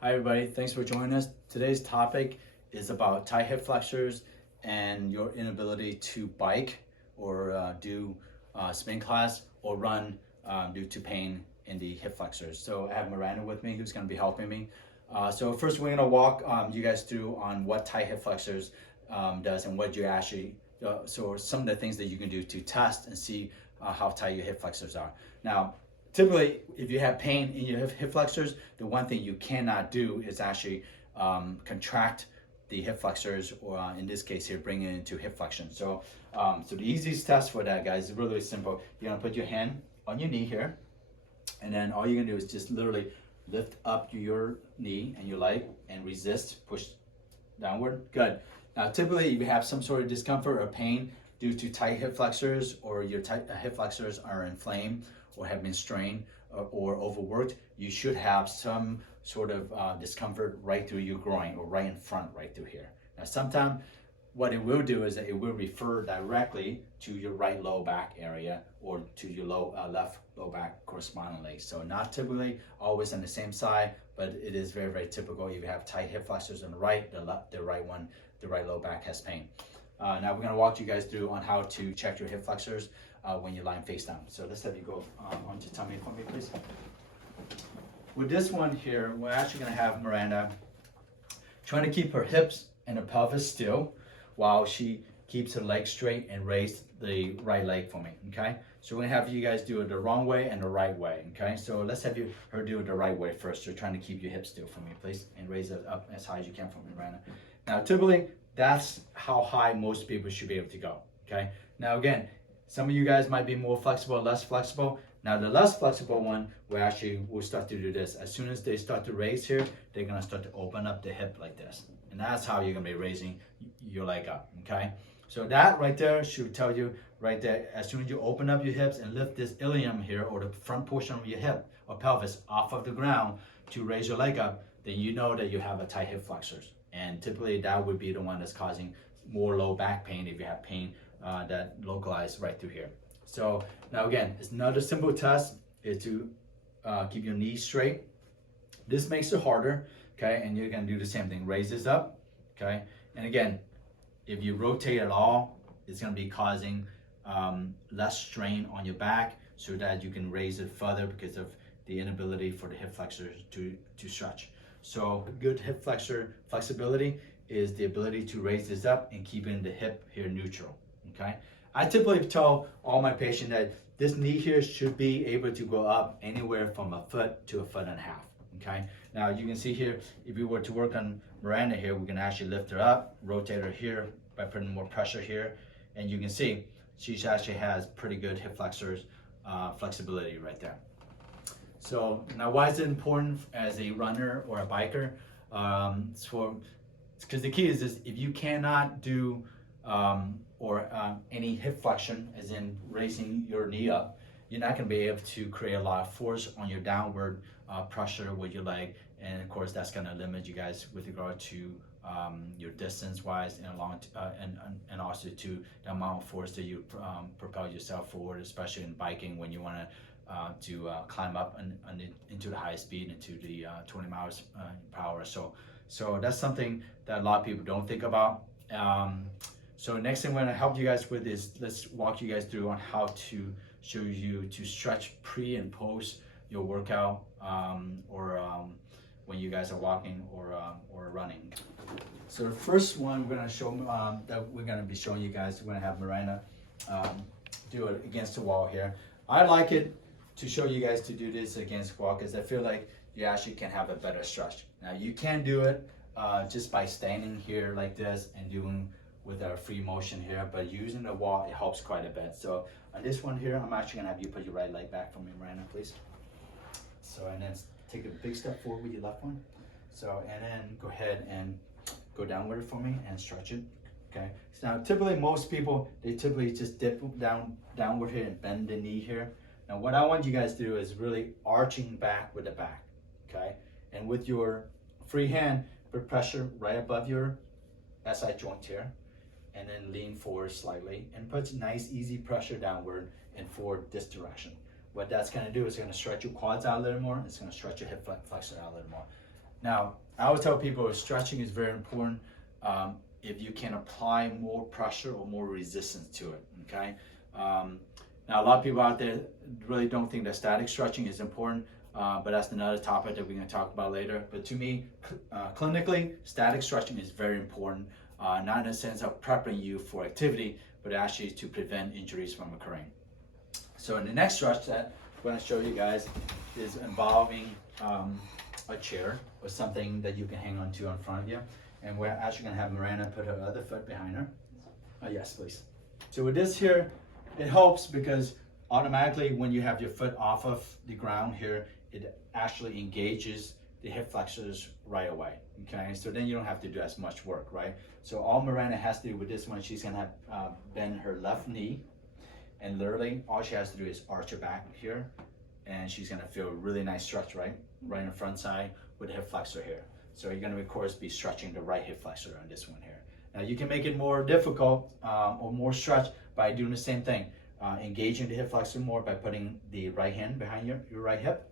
Hi everybody, thanks for joining us. Today's topic is about tight hip flexors and your inability to bike or do spin class or run due to pain in the hip flexors. So I have Miranda with me who's going to be helping me. So first we're going to walk you guys through on what tight hip flexors does and what you actually, so some of the things that you can do to test and see how tight your hip flexors are. Now, typically, if you have pain in your hip flexors, the one thing you cannot do is actually contract the hip flexors, or in this case here, bring it into hip flexion. So, so the easiest test for that, guys, is really simple. You're gonna put your hand on your knee here, and then all you're gonna do is just literally lift up your knee and your leg and resist, push downward. Good. Now, typically, if you have some sort of discomfort or pain due to tight hip flexors, or your hip flexors are inflamed or have been strained or overworked, you should have some sort of discomfort right through your groin or right in front, right through here. Now, sometimes what it will do is that it will refer directly to your right low back area or to your left low back correspondingly. So not typically always on the same side, but it is very, very typical. If you have tight hip flexors on the right, the right low back has pain. Now we're gonna walk you guys through on how to check your hip flexors when you're lying face down. So let's have you go onto tummy for me, please. With this one here, we're actually gonna have Miranda trying to keep her hips and her pelvis still while she keeps her legs straight and raise the right leg for me, okay? So we're gonna have you guys do it the wrong way and the right way, okay? So let's have her do it the right way first. So trying to keep your hips still for me, please, and raise it up as high as you can for me, Miranda. Now, typically, that's how high most people should be able to go, okay? Now, again, some of you guys might be more flexible, less flexible. Now, the less flexible one, will start to do this. As soon as they start to raise here, they're gonna start to open up the hip like this. And that's how you're gonna be raising your leg up, okay? So that right there should tell you right there, as soon as you open up your hips and lift this ilium here, or the front portion of your hip or pelvis off of the ground to raise your leg up, then you know that you have a tight hip flexors. And typically that would be the one that's causing more low back pain if you have pain that localized right through here. So now again, it's another simple test is to keep your knees straight. This makes it harder, okay? And you're gonna do the same thing, raise this up, okay? And again, if you rotate at all, it's gonna be causing less strain on your back so that you can raise it further because of the inability for the hip flexors to stretch. So good hip flexor flexibility is the ability to raise this up and keeping the hip here neutral, okay? I typically tell all my patients that this knee here should be able to go up anywhere from a foot to a foot and a half, okay? Now you can see here, if we were to work on Miranda here, we can actually lift her up, rotate her here by putting more pressure here, and you can see she actually has pretty good hip flexors flexibility right there. So now why is it important as a runner or a biker? Because the key is this: if you cannot do any hip flexion, as in raising your knee up, you're not going to be able to create a lot of force on your downward pressure with your leg, and of course that's going to limit you guys with regard to your distance wise and also to the amount of force that you propel yourself forward, especially in biking when you want to climb up into the high speed, into the 20 miles per hour. So that's something that a lot of people don't think about. So next thing we're gonna help you guys with is, let's walk you guys through on how to show you to stretch pre and post your workout when you guys are walking or running. So the first one we're gonna show that we're gonna be showing you guys, we're gonna have Miranda do it against the wall here. I like it to show you guys to do this against the wall because I feel like you actually can have a better stretch. Now you can do it just by standing here like this and doing with our free motion here, but using the wall, it helps quite a bit. So on this one here, I'm actually gonna have you put your right leg back for me, Miranda, please. So, and then take a big step forward with your left one. So, and then go ahead and go downward for me and stretch it, okay? So now typically most people, they typically just dip downward here and bend the knee here. Now what I want you guys to do is really arching back with the back, okay? And with your free hand, put pressure right above your SI joint here, and then lean forward slightly and put nice easy pressure downward and forward this direction. What that's gonna do is gonna stretch your quads out a little more, it's gonna stretch your hip flexor out a little more. Now, I always tell people stretching is very important if you can apply more pressure or more resistance to it, okay? Now, a lot of people out there really don't think that static stretching is important, but that's another topic that we're going to talk about later. But to me, clinically, static stretching is very important, not in the sense of prepping you for activity, but actually to prevent injuries from occurring. So in the next stretch that I'm going to show you guys is involving a chair or something that you can hang on to in front of you. And we're actually going to have Miranda put her other foot behind her. Yes, please. So with this here, it helps because automatically when you have your foot off of the ground here, it actually engages the hip flexors right away, okay? So then you don't have to do as much work, right? So all Miranda has to do with this one, she's gonna have bend her left knee, and literally all she has to do is arch her back here, and she's gonna feel a really nice stretch, right in the front side with the hip flexor here. So you're gonna, of course, be stretching the right hip flexor on this one here. Now you can make it more difficult or more stretch by doing the same thing. Engaging the hip flexor more by putting the right hand behind your right hip.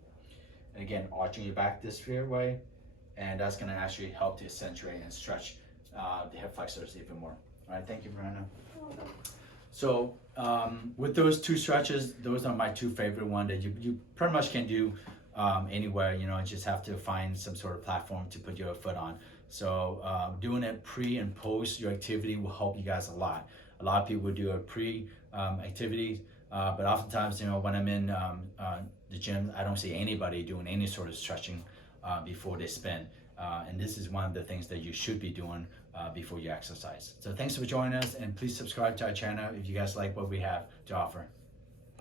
And again, arching your back this way. And that's gonna actually help to accentuate and stretch the hip flexors even more. All right, thank you, Miranda. So with those two stretches, those are my two favorite ones that you pretty much can do anywhere, you know, you just have to find some sort of platform to put your foot on. So doing it pre and post your activity will help you guys a lot. A lot of people do a pre activity, but oftentimes, you know, when I'm in the gym, I don't see anybody doing any sort of stretching before they spin. And this is one of the things that you should be doing before you exercise. So thanks for joining us, and please subscribe to our channel if you guys like what we have to offer.